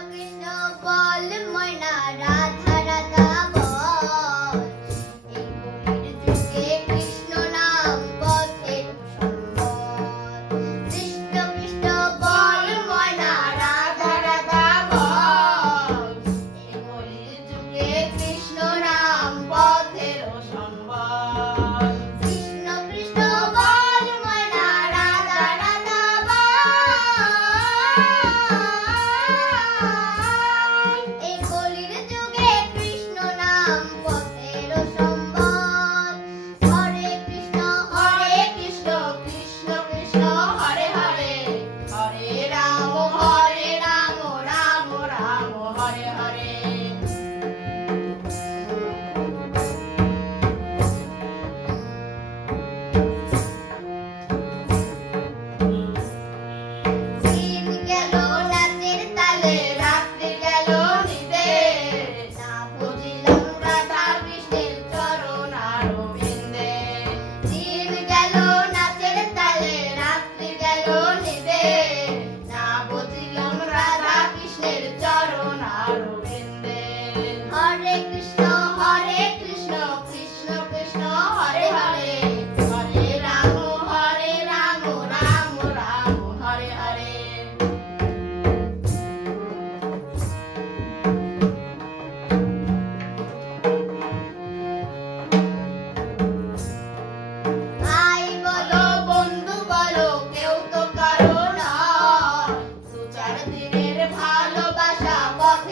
talking about. Hare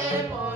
tempo.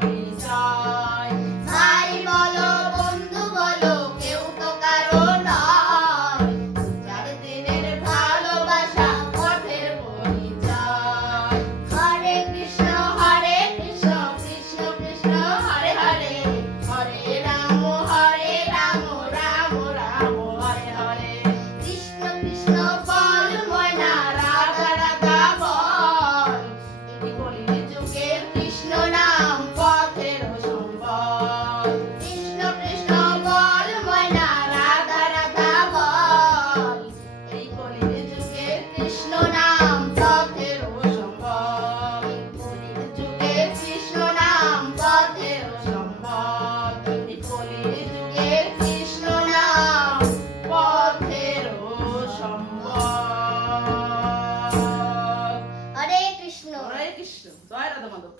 çalıştığımızı ayrı adam alalım.